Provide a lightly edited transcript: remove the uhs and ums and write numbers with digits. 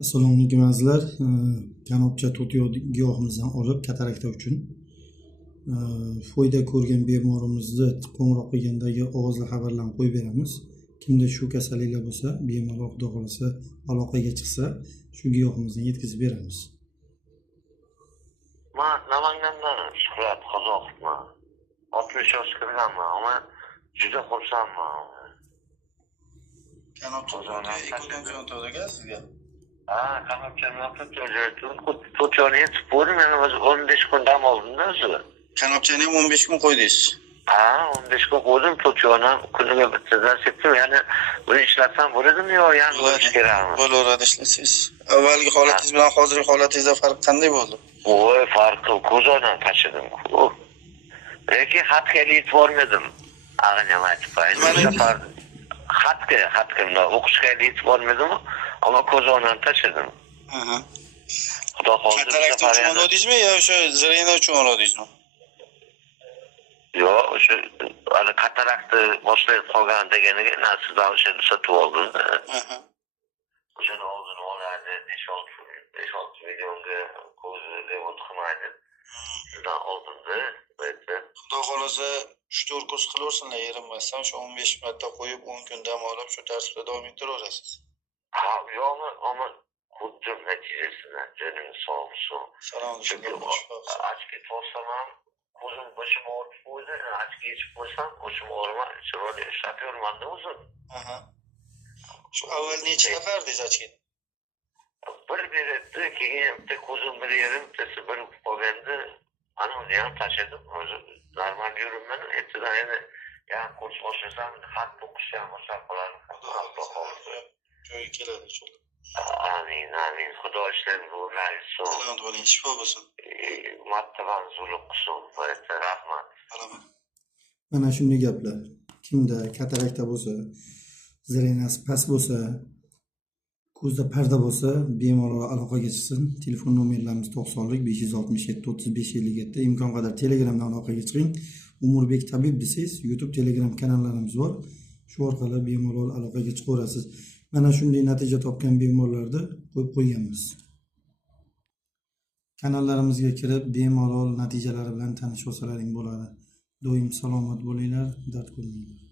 Assalomu alaykum azizlar. Kanobcha to'tiyo giyohimizdan olib katarakta uchun foyda ko'rgan bemorimizni qo'ng'iroq qilgandagi ovozli xabarlarni qo'yib beramiz. Kimda shu kasalliklar bo'lsa, bemalol xudo xolasa aloqaga chiqsa, shu giyohimizni yetkazib beramiz. Men Namangandan Shuhrat Qozoqovman. 60 yoshga kirganman, ammo juda xursandman. Kanobcha sizga? Kanobchani to'tiyoni yetib bo'ldim, men o'zi 15 kun dam oldim-da o'zi. Kanobchani ham 15 kun qo'ydingiz. 15 kun qo'ydim, to'tiyoni kuniga bittadan sepdim. Ya'ni buni ishlatsam bo'ladimi yo yana ish kerakmi? Bo'laveradi ishlasangiz. Avvalgi holatingiz bilan hozirgi holatingizda farq qanday bo'ldi? Voy, farqi ko'zdan tashladim. Lekin xatga yetib bormadim. Ag'inam aytib qo'ying. Bu safar xatga o'qishga yetib bormadim, ammo ko'zdan tashladim. Xudo xohlasa katarakta uchun oldingizmi yo o'sha zrena uchun oldingizmi? Yo'q, o'sha katarakta boshlayib qolgan deganiga narsadan o'sha sotib oldim. O'shani oldini oladi, 5-6 millionga ko'z remont qilmaydi. Shundan oldinda Xudo xolasa 3-4 kurs qilaversinlar, erinmasdan shu 15 marta qo'yib 10 kun dam olib shu tartibda davom ettiraverasiz. Yo'qmi, ammo xuddi natijasini joningiz sog' bo'lsin. Salomat Ochga to'sam ham ko'zim boshim og'rib qo'ydi. Ochga yechib qo'ysam ko'zim og'rimay, chiroyli ishlatyapman-da o'zim. Shu avval necha nafardingiz ochga? Bir beribdi, keyin bitta ko'zim bir yerim, bittasi bir qolganda ana uni ham tashladim. O'zi normal yuribman. Ertadan yana kurs boshlasam, xat o'qishga muvaffaq bo'laman. Joyi keladi inshaalloh. Amin, amin. Xudo ishlarini o'rnatsin. Salomat bo'ling, shifo bo'lsin. Martaban zulq qilsin. Rahmat. Salomat. Mana shunday gaplar. Kimda katarakta bo'lsa, zrenasi past bo'lsa, ko'zda parda bo'lsa, bemalol aloqaga chiqsin. Telefon nomerlarimiz 90lik 567 35 57. Imkon qadar Telegramdan aloqaga chiqing. Umurbek tabib desangiz, YouTube Telegram kanallarimiz bor. Shu orqali bemalol aloqaga chiqaverasiz. Mana shunday natija topgan bemorlarni qo'yib qo'yganmiz. Kanallarimizga kirib, bemalol natijalari bilan tanishib olsalaring bo'ladi. Doim salomat bo'linglar, dard ko'rmanglar.